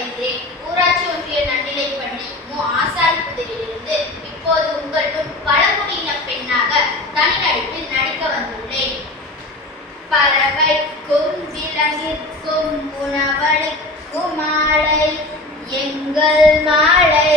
வருகிறேன் ஊராட்சி ஒன்றிய நன்னிலைப்பள்ளி மு. ஆசாரி புதிரிலிருந்து இப்போது உங்கள் பழங்குடியின பெண்ணாக தனி நடிப்பில் நடிக்க வந்துள்ளேன். பறவைக்கும் விலங்கிற்கும் உணவளிக்கும் மாலை எங்கள் மாலை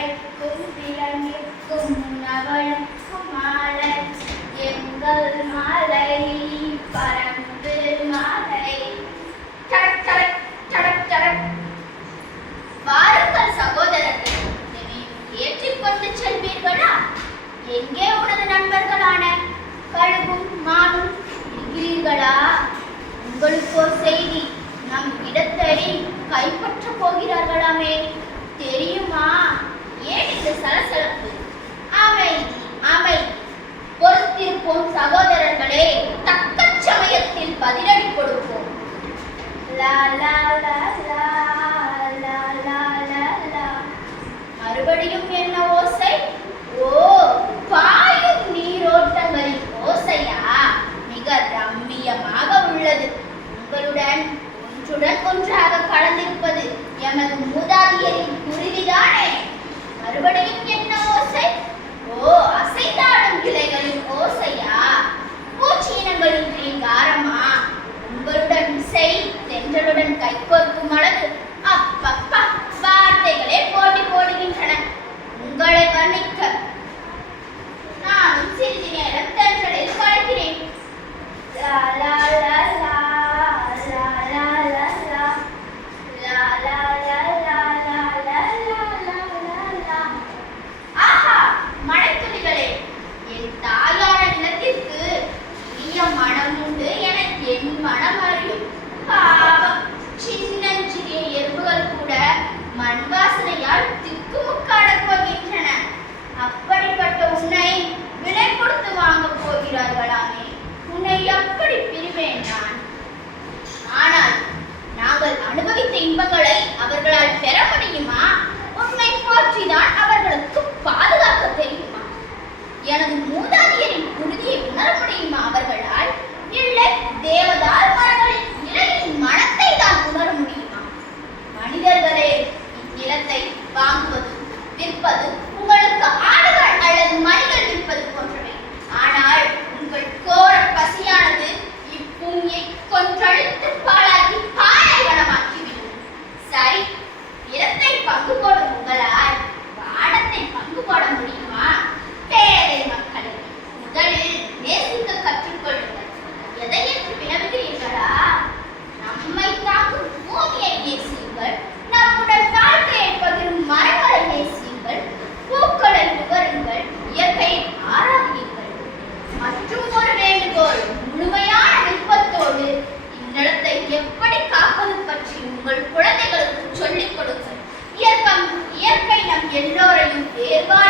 மலைக்கும் விலங்குக்கும் நவனுக்கும் மாலை. எங்கள் மாலை பரம்பு மாலை. சடக் சடக் சடக் சடக். வாருங்கள் சகோதரர்கள் ஏற்றிக்கொண்டு செல்வீர்களா? எங்கே உனது நண்பர்களான கழுகும் மானும் இருக்கிறீர்களா? உங்களுக்கோ செய்தி நம் இடத்தை கைப்பற்றப் போகிறார்களாமே தெரியுமா? ஏன் இந்த சலசலப்பு? அமைதி அமைதி பொறுத்திருப்போம் சகோதரர்களே தக்க சமயத்தில் பதிலடி கொடுப்போம். மறுபடியும் என்ன ஓசை? ஓ பாயும் நீரோட்டங்களின் ஓசையா? மிக ரம்மியமாக உள்ளது. உங்களுடன் ஒன்றுடன் ஒன்றாக கலந்திருப்பது எமது மூதாதியரின் குருதிதானே அறுவடையும் என்ன ஓசை? ஓ அசைந்தாடும் கிளைகளின் ஓசையா? பூச்சி இனங்களின் உங்களுடன் இசை தென்றலுடன் கைகோர்க்கும் அளவு மற்றும் ஒரு முழுமையான விருப்பத்தோடு இந்நிலத்தை எப்படி காப்பது பற்றி உங்கள் குழந்தைகளுக்கு சொல்லிக் கொடுங்கள். இயற்கை இயற்கை நம் எல்லோரையும் வேறுபாடு